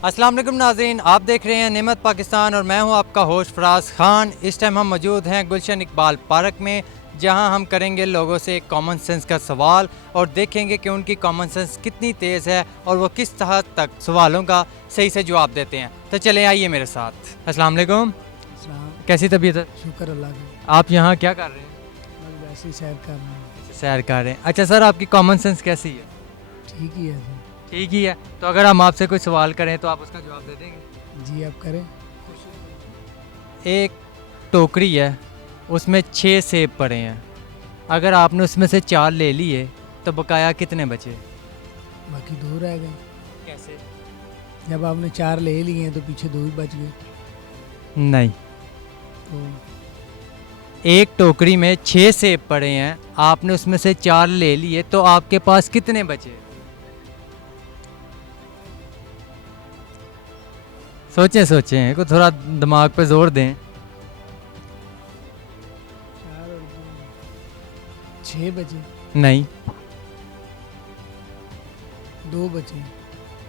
अस्सलाम वालेकुम नाज़रीन, आप देख रहे हैं नेमत पाकिस्तान और मैं हूं आपका होस्ट फराज खान। इस टाइम हम मौजूद हैं गुलशन इकबाल पार्क में, जहां हम करेंगे लोगों से एक कॉमन सेंस का सवाल और देखेंगे कि उनकी कॉमन सेंस कितनी तेज़ है और वो किस हद तक सवालों का सही से जवाब देते हैं। तो चलें आइए मेरे साथ। अस्सलाम वालेकुम, कैसी तबीयत है? शुक्र अल्लाह का। आप यहाँ क्या कर रहे हैं? बस वैसे ही सैर कर रहे हैं। सैर कर रहे हैं। अच्छा सर, आपकी कॉमन सेंस कैसी है? ठीक ही है जी। ठीक ही है। तो अगर हम आपसे कोई सवाल करें तो आप उसका जवाब दे देंगे? जी आप करें। एक टोकरी है, उसमें 6 सेब पड़े हैं। अगर आपने उसमें से 4 ले लिए तो बकाया कितने बचे? बाकी 2 रह गए। कैसे? जब आपने 4 ले लिए हैं तो पीछे 2 ही बच गए। नहीं, तो एक टोकरी में 6 सेब पड़े हैं, आपने उसमें से 4 ले लिए तो आपके पास कितने बचे? सोचें सोचें, को थोड़ा दिमाग पे जोर दें। 4 और 2 6 बचे। नहीं, 2 बचे।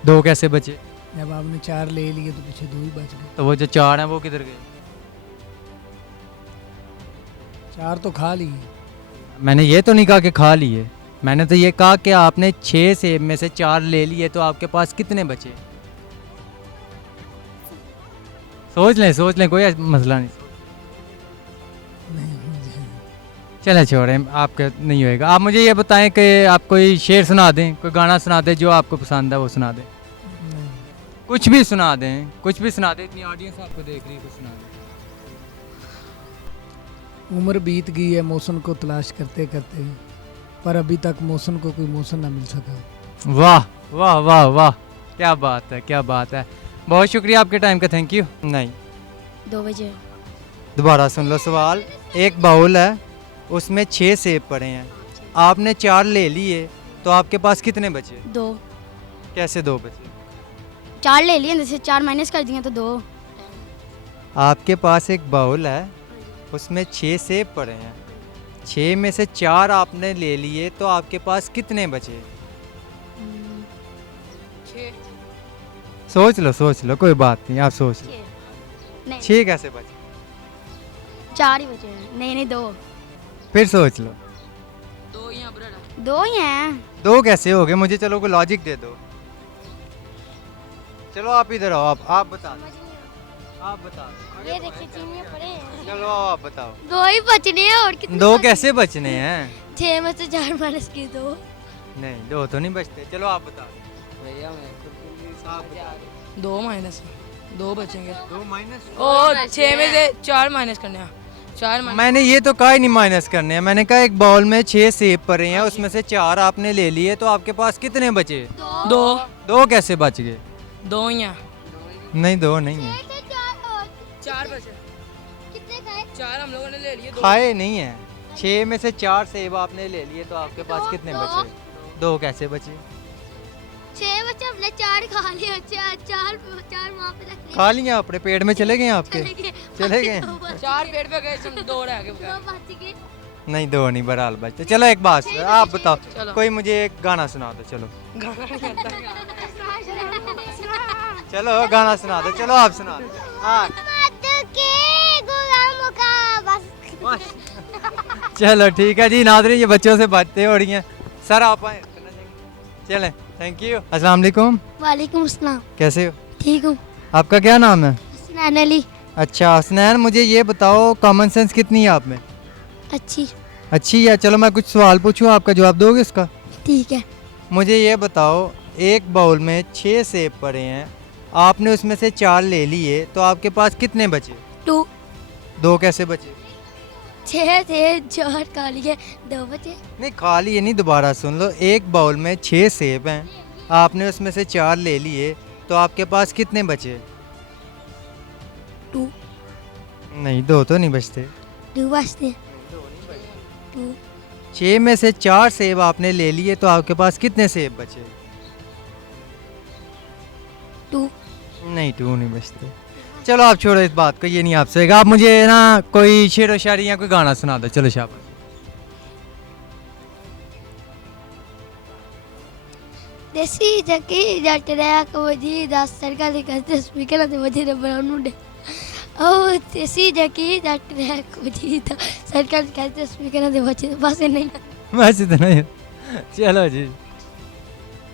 2 कैसे बचे? जब आपने 4 ले लिए तो पीछे 2 ही बच गए। तो वो जो 4 हैं वो किधर गए? 4 तो खा लिए। मैंने ये तो नहीं कहा कि खा लिए, मैंने तो ये कहा कि आपने 6 सेब में से 4 ले लिए तो आपके पास कितने बचे? सोच लें, कोई मसला नहीं। नहीं मुझे चलें छोड़ें, आपके नहीं होएगा। आप मुझे ये बताएं कि आप कोई शेर सुना दें, कोई गाना सुना दें जो आपको पसंद है वो सुना दें। नहीं। कुछ भी सुना दें, कुछ भी सुना दें, इतनी ऑडियंस आपको देख रही है, कुछ सुना दें। उम्र बीत गई है मौसम को तलाश करते करते, पर अभी तक मौसम को कोई मौसम ना मिल सका। वाह वाह वाह वाह, क्या बात है, क्या बात है। बहुत शुक्रिया आपके टाइम का, थैंक यू। नहीं, 2 बजे। दोबारा सुन लो सवाल। एक बाउल है, उसमें 6 सेब पड़े हैं, आपने 4 ले लिए तो आपके पास कितने बचे? 2। कैसे 2 बचे? 4 ले लिए, जैसे 4 माइनस कर दिए तो 2। आपके पास एक बाउल है, उसमें 6 सेब पड़े हैं, 6 में से 4 आपने ले लिए तो आपके पास कितने बचे? सोच लो, कोई बात नहीं, आप सोच लो। नहीं, 6 कैसे बचे? 4 ही बचे हैं। नहीं 2। फिर सोच लो। 2 ही हैं। 2 कैसे हो गए? मुझे चलो कोई लॉजिक दे दो। चलो आप इधर आओ, आप बता दो, आप बता दो। ये देखिए चीनियां पड़े हैं। चलो आप बताओ। 2 ही बचने हैं और कितने? 2 कैसे बचने हैं? 6 में से 4 माइनस की 2। नहीं, 2 तो नहीं बचते। चलो आप बताओ। आप बताओ। 2 माइनस 2 बचेंगे 2 माइनस। और 6 में से 4 माइनस करने हैं 4 माइनस मैंने ये तो कहा ही नहीं माइनस करने हैं, मैंने कहा एक बाउल में 6 सेब पड़े हैं, उसमें से 4 आपने ले लिए तो आपके पास कितने बचे? 2 2 कैसे बच गए? 2 ही हैं। नहीं, 2 नहीं है। 4 बचे। कितने खाए? 4 हम लोगों ने ले लिए 2 खाए नहीं है। 6 में से 4 सेब आपने ले लिए तो आपके पास कितने बचे? 2 कैसे बचे? 6 बचे, हमने 4 खा लिए। 4 वहां पे रख लिए। खा लिया अपने पेट में, चले गए आपके? चले गए? 4 पेट पे गए 2 रह गए बगैर। बच गए। नहीं, 2 नहीं, बहरहाल बचते। चलो एक बात आप बताओ, चलो। कोई मुझे एक गाना सुना दो। चलो चलो गाना सुना दो, चलो आप सुना दो। हाँ चलो ठीक है जी नाज़रीन, ये बच्चों से बातें हो रही हैं। सर आप आए, चलें, थैंक यू। अस्सलाम वालेकुम, वालेकुम अस्सलाम। कैसे हो? ठीक हूँ। आपका क्या नाम है? हसनैन अली। अच्छा हसनैन, मुझे ये बताओ कॉमन सेंस कितनी है आप में? अच्छी। अच्छी है। चलो मैं कुछ सवाल पूछूं, आपका जवाब दोगे इसका? ठीक है। मुझे ये बताओ, एक बाउल में 6 सेब पड़े हैं, आपने उसमें से 4 ले लिए तो आपके पास कितने बचे? 2। 2 कैसे बचे? 6 थे, 4 खा लिए, 2 बचे। नहीं खा लिए नहीं, दोबारा सुन लो। एक बाउल में 6 सेब हैं, आपने उसमें से 4 ले लिए तो आपके पास कितने बचे? 2। नहीं, 2 तो नहीं बचते। 2 बचते। 2। 6 में से 4 सेब आपने ले लिए तो आपके पास कितने सेब बचे? 2। नहीं, 2 नहीं बचते। चलो आप छोड़ो इस बात को, ये नहीं आपसे होगा। आप मुझे ना कोई शेर व शायरी या कोई गाना सुना दो। चलो शाबाश। ਦੇਸੀ ਜੱਕੀ ਜੱਟ ਰੈਕ ਵਜੀ 10 ਸਰਕਾ ਦੇ ਕਰਦੇ ਸਪੀਕਰਾਂ ਦੇ ਵਜੇ ਦੇ ਬਣਾਉਣ ਦੇ ਉਹ ਦੇਸੀ ਜੱਕੀ ਜੱਟ ਰੈਕ ਵਜੀ 10 ਸਰਕਾ ਦੇ ਕਰਦੇ ਸਪੀਕਰਾਂ ਦੇ ਵਜੇ ਬਸ ਨਹੀਂ बस इतना ही। चलो जी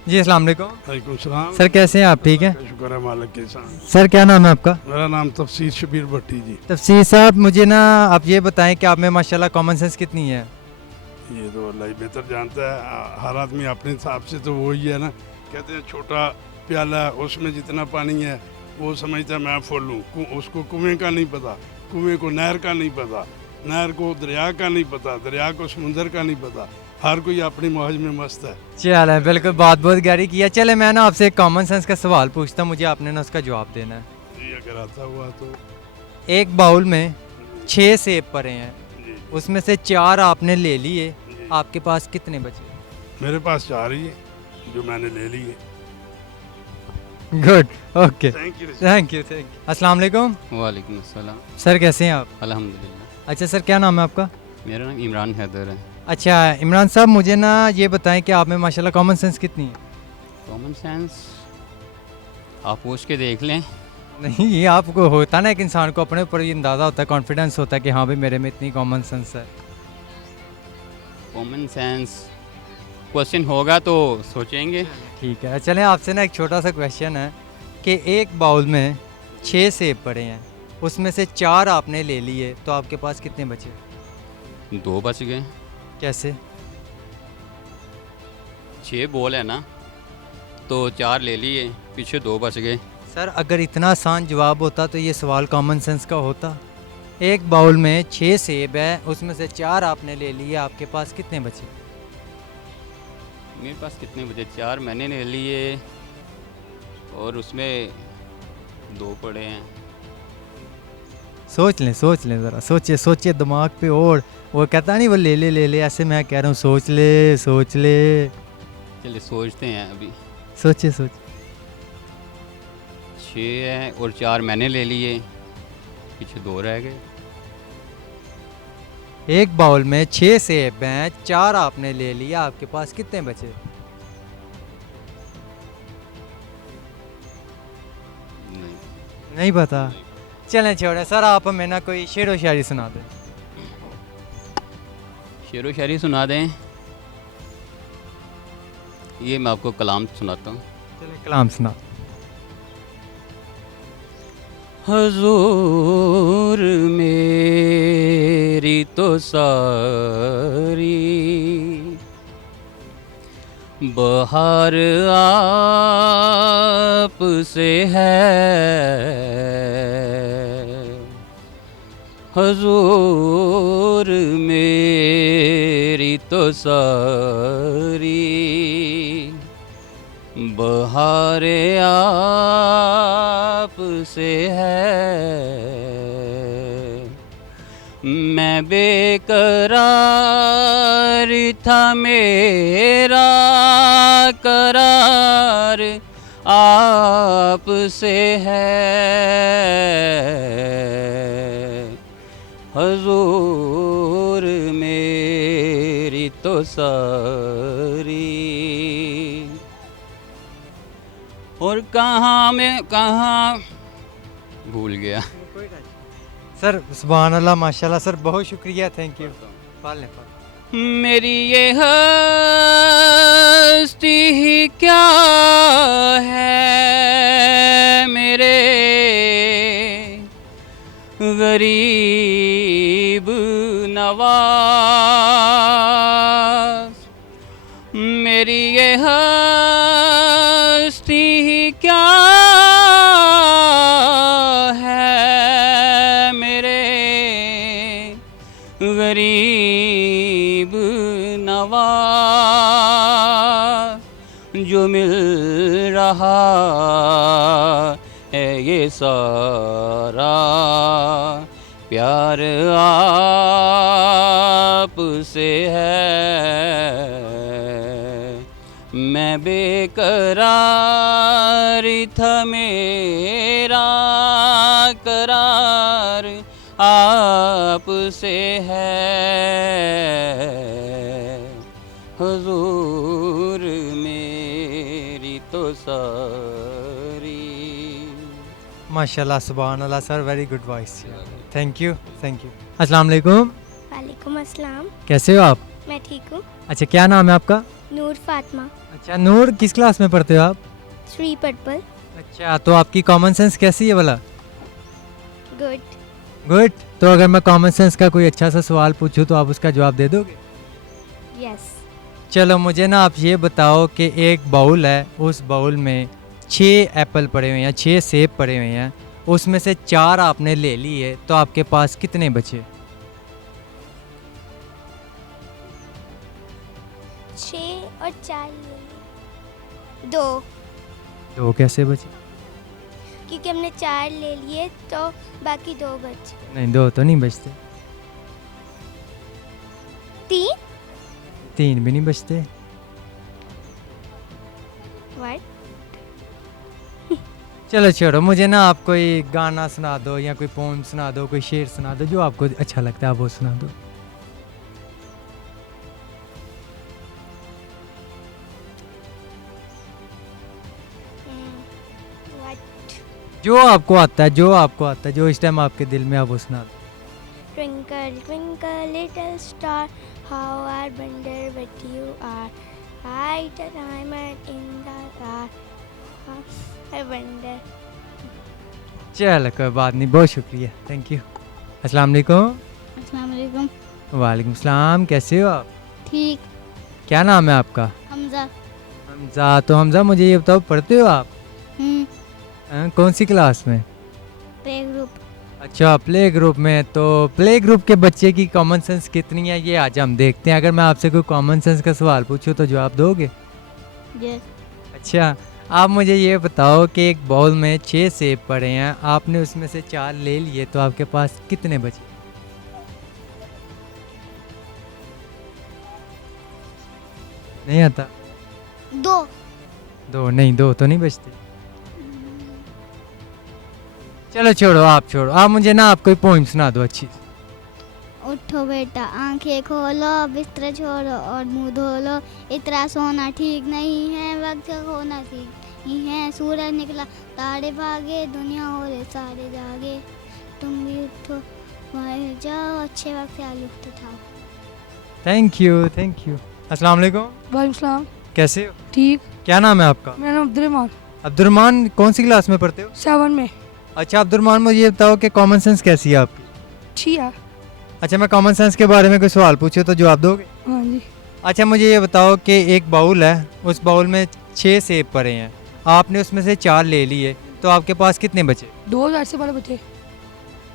जी, अस्सलाम वालेकुम वालेकुम सलाम। सर, कैसे हैं आप? ठीक हैं शुक्र है मालिक के साथ। सर, क्या नाम है आपका? मेरा नाम तफसीर शबीर भट्टी जी। तफसीर साहब, मुझे ना आप ये बताएं कि आप में माशाल्लाह कॉमन सेंस कितनी है? ये तो अल्लाह ही बेहतर जानता है, हर आदमी अपने हिसाब से तो वही है ना। कहते हैं छोटा प्याला उसमें जितना पानी है वो समझता है मैं फुल हूँ, उसको कुएं का नहीं पता, कुएं को नहर का नहीं पता, नहर को दरिया का नहीं पता, दरिया को समुंदर का नहीं पता। हर कोई अपनी मौज में मस्त है। चल है, बिल्कुल बात बहुत गहरी किया। चले मैं ना आपसे एक कॉमन सेंस का सवाल पूछता हूँ, मुझे आपने ना उसका जवाब देना है। जी अगर आता हुआ तो। एक बाउल में 6 सेब पड़े हैं, जी उसमें से 4 आपने ले लिए, जी। आपके पास कितने बचे? मेरे पास 4 ही है जो मैंने ले ली है। Good, okay, thank you. Thank you, thank you. अस्सलाम वालेकुम वालेकुम अस्सलाम। सर, कैसे हैं आप? अल्हम्दुलिल्लाह। अच्छा सर, क्या नाम है आपका? मेरा नाम इमरान हैदर है। अच्छा इमरान साहब, मुझे ना ये बताएं कि आप में माशाल्लाह कॉमन सेंस कितनी है? कॉमन सेंस आप पूछ के देख लें। नहीं, ये आपको होता ना, एक इंसान को अपने ऊपर ये अंदाज़ा होता है, कॉन्फिडेंस होता है कि हाँ भाई मेरे में इतनी कॉमन सेंस है। कॉमन सेंस क्वेश्चन होगा तो सोचेंगे। ठीक है, चलें आपसे ना एक छोटा सा क्वेश्चन है कि एक बाउल में 6 सेब पड़े हैं, उसमें से 4 आपने ले लिए, तो आपके पास कितने बचे? 2 बच गए। कैसे? 6 बॉल है ना, तो 4 ले लिए, पीछे 2 बच गए। सर, अगर इतना आसान जवाब होता तो ये सवाल कॉमन सेंस का होता। एक बाउल में 6 सेब है, उसमें से 4 आपने ले लिए, आपके पास कितने बचे? मेरे पास कितने बचे? 4 मैंने ले लिए और उसमें 2 पड़े हैं। सोच लें ज़रा, सोचिए दिमाग पे। और वो कहता नहीं वो ले ले, ऐसे मैं कह रहा हूँ सोच ले। चलिए सोचते हैं अभी। सोचिए। 6 है और 4 मैंने ले लिए, पीछे 2 रह गए। एक बाउल में 6 सेब हैं, 4 आपने ले लिया, आपके पास कितने बचे? नहीं पता? चलें छोड़े सर, आप हमें ना कोई शेर व शायरी सुना दें। शेर व शायरी सुना दें? ये मैं आपको कलाम सुनाता हूँ। चलें कलाम सुना। हुजूर मेरी तो सारी बहार आप से है, हुजूर मेरी तो सारी बहारे आप से है। मैं बेकरार था, मेरा करार आप से है, हुजूर मेरी तो सारी। और कहाँ भूल गया। सर सुभान अल्लाह, माशाल्लाह सर, बहुत शुक्रिया, थैंक यू। पाल मेरी ये हस्ती ही क्या है, मेरे गरीब नवाज। मेरी ये हस्ती ही क्या है, मेरे गरीब नवाज। जो मिल रहा है ये सारा प्यार आप से है। मैं बेकरार था, मेरा करार आप से है, हुजूर मेरी माशाल्लाह, सुभान अल्लाह sir, very good voice. Thank you, thank you. अस्सलाम वालेकुम, वालेकुम अस्सलाम। कैसे हो आप? मैं ठीक हूँ। अच्छा, क्या नाम है आपका? नूर फातिमा। अच्छा नूर, किस क्लास में पढ़ते हो आप? श्री पर्पल। अच्छा, तो आपकी कॉमन सेंस कैसी है भला? गुड। गुड। तो अगर मैं कॉमन सेंस का कोई अच्छा सा सवाल पूछूं तो आप उसका जवाब दे दोगे? यस। चलो मुझे ना आप ये बताओ कि एक बाउल है, उस बाउल में 6 एप्पल पड़े हुए हैं, 6 सेब पड़े हुए हैं, उसमें से 4 आपने ले लिए, तो आपके पास कितने बचे? 6 और 4 ले लिए। 2, 2 कैसे बचे? क्योंकि हमने 4 ले लिए तो बाकी 2 बचे। नहीं, 2 तो नहीं बचते। 3। 3 भी नहीं बचते। व्हाट? चलो छोड़ो, मुझे ना आप कोई गाना सुना दो या कोई पोम सुना दो, कोई शेर सुना दो, जो आपको अच्छा लगता है आप वो सुना दो। व्हाट? जो आपको आता है, जो आपको आता है, जो इस टाइम आपके दिल में, आप वो सुना दो। Twinkle, twinkle, little star, how I wonder what you are. Light a diamond in the dark. I wonder. चलो कोई बात नहीं, बहुत शुक्रिया, थैंक यू। अस्सलाम वालेकुम। अस्सलाम वालेकुम। वालेकुम सलाम, कैसे हो आप? ठीक। क्या नाम है आपका? हमजा। हमजा। तो हमजा मुझे ये बताओ, पढ़ते हो आप? कौन सी क्लास में? Play group. अच्छा, प्ले ग्रुप में। तो प्ले ग्रुप के बच्चे की कॉमन सेंस कितनी है, ये आज हम देखते हैं। अगर मैं आपसे कोई कॉमन सेंस का सवाल पूछूं तो जवाब दोगे? यस। अच्छा, आप मुझे ये बताओ कि एक बाउल में 6 सेब पड़े हैं, आपने उसमें से 4 ले लिए, तो आपके पास कितने बचे? नहीं आता? 2। 2 नहीं, 2 तो नहीं बचते। चलो छोड़ो, आप छोड़ो, आप मुझे ना आप कोई पोइम सुना दो अच्छी। उठो बेटा आंखें खोलो, बिस्तर छोड़ो और मुंह धो लो, इतना सोना ठीक नहीं है, वक्त खोना ठीक नहीं है, सूरज निकला तारे भागे, दुनिया और सारे जागे, तुम भी उठो बाहर जाओ, अच्छे वक्त से लुत्फ उठाओ। Thank you, thank you. अस्सलाम वालेकुम। वालेकुम सलाम। कैसे हो? ठीक। क्या नाम है आपका? मेरा नाम अब्दुलरहमान। अब्दुलरहमान, कौन सी क्लास में पढ़ते हो? 7 में। अच्छा अब्दुलरहमान, मुझे ये बताओ कि कॉमन सेंस कैसी है आपकी? ठीक है। अच्छा, मैं कॉमन सेंस के बारे में कोई सवाल पूछूं तो जवाब दोगे? हाँ जी। अच्छा, मुझे ये बताओ कि एक बाउल है, उस बाउल में 6 सेब पड़े हैं, आपने उसमें से 4 ले लिए, तो आपके पास कितने बचे? 2000 से बड़े बचे।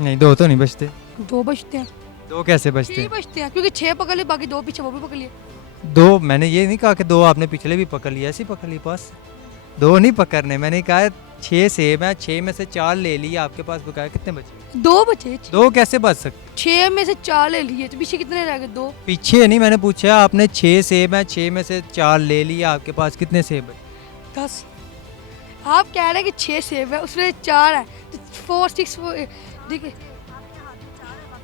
नहीं, 2 तो नहीं बचते। 2 बचते हैं। 2 कैसे बचते? 6 बचते हैं, क्योंकि 6 पकड़ लिए, बाकी 2 पीछे वो भी पकड़ लिए। 2 मैंने ये नहीं कहा कि 2 आपने पिछले भी पकड़ लिया, ऐसे ही पकड़ लिए पास। 2 नहीं पकड़ने, मैंने कहा 6 सेब हैं, 6 में से 4 ले लिए, आपके पास बकाया कितने बचे? 2 बचे। 2 कैसे बच सकते? 6 में से 4 ले लिए, तो पीछे कितने रह गए? 2। पीछे नहीं, मैंने पूछा आपने 6 सेब हैं, 6 में से 4 ले लिए, आपके पास कितने सेब बचे? 10। आप कह रहे हैं कि 6 सेब है, उसमें 4 है, तो 4 6 ठीक है।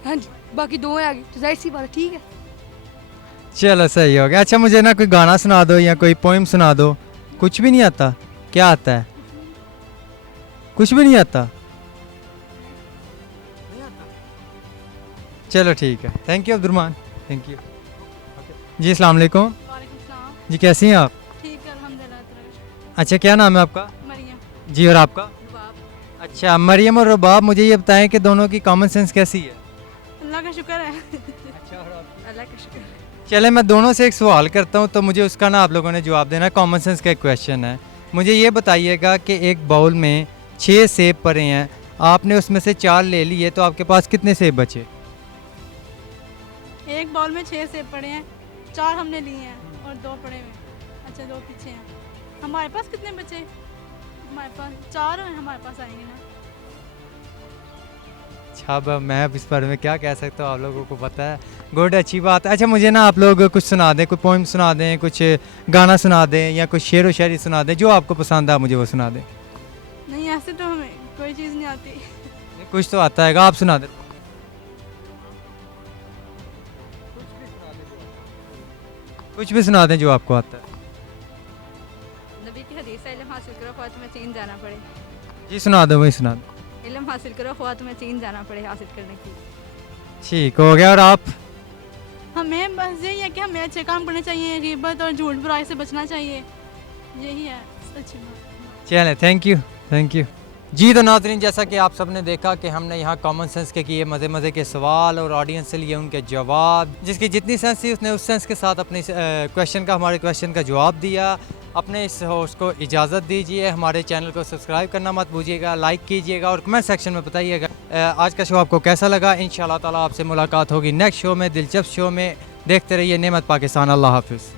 हाँ जी, बाकी 2 है आगे, तो जाहिर सी बात है, ठीक है। चलो सही हो गया। अच्छा, मुझे ना कोई गाना सुना दो या कोई पोइम सुना दो। कुछ भी नहीं आता? क्या आता है? कुछ भी नहीं आता? चलो ठीक है, thank you Abdulrahman, thank you. जी अस्सलाम वालेकुम। जी कैसी हैं आप? ठीक है, अल्हम्दुलिल्लाह। अच्छा, क्या नाम है आपका? मरियम। जी, और आपका? अच्छा, मरियम और रबाब, मुझे ये बताएं कि दोनों की कॉमन सेंस कैसी है? अल्लाह का शुक्र है। अल्लाह का शुक्र है। चले मैं दोनों से एक सवाल करता हूँ, तो मुझे उसका ना आप लोगों ने जवाब देना। कॉमन सेंस का एक क्वेश्चन है, मुझे ये बताइएगा कि एक बाउल में 6 सेब पड़े हैं, आपने उसमें से 4 ले लिए, तो आपके पास कितने सेब बचे? एक बॉल में 6 सेब पड़े हैं, 4 हमने लिए हैं और 2 पड़े हुए हैं। अच्छा, 2 पीछे हैं। हमारे पास कितने बचे? हमारे पास 4 हैं, हमारे पास आएंगे ना। अच्छा, अब मैं अब इस बारे में क्या कह सकता हूँ, आप लोगों को पता है। गुड, अच्छी बात है। अच्छा, मुझे ना आप लोग कुछ सुना दें, कोई पोइम सुना दें, कुछ गाना सुना दें, या कुछ शेर व शायरी सुना दें, जो आपको पसंद है, आप मुझे वो सुना दें। नहीं, ऐसे तो हमें कोई चीज़ नहीं आती। कुछ तो आता है, आप सुना दें। कुछ भी सुना दें जो आपको आता है। नबी की हदीस है, इल्म हासिल करो ख्वातिमा चीन जाना पड़े। जी सुना दो, वही सुना दो। इल्म हासिल करो, ख्वाह तुम्हें चीन जाना पड़े हासिल करने की। ठीक हो गया। और आप? हमें बस यही है कि हमें अच्छे काम करने चाहिए, ग़ीबत और झूठ बुराई से बचना चाहिए, यही है अच्छी बात। चलें, थैंक यू, थैंक यू जी। तो नाज़रीन, जैसा कि आप सब ने देखा कि हमने यहाँ कॉमन सेंस के किए मज़े मज़े के सवाल और ऑडियंस से लिए उनके जवाब, जिसकी जितनी सेंस थी उसने उस सेंस के साथ अपनी हमारे क्वेश्चन का जवाब दिया। अपने इस होस्ट को इजाज़त दीजिए, हमारे चैनल को सब्सक्राइब करना मत भूलिएगा, लाइक कीजिएगा और कमेंट सेक्शन में बताइएगा आज का शो आपको कैसा लगा। इंशाअल्लाह ताला आपसे मुलाकात होगी नेक्स्ट शो में, दिलचस्प शो में। देखते रहिए नेमत पाकिस्तान। अल्लाह हाफिज़।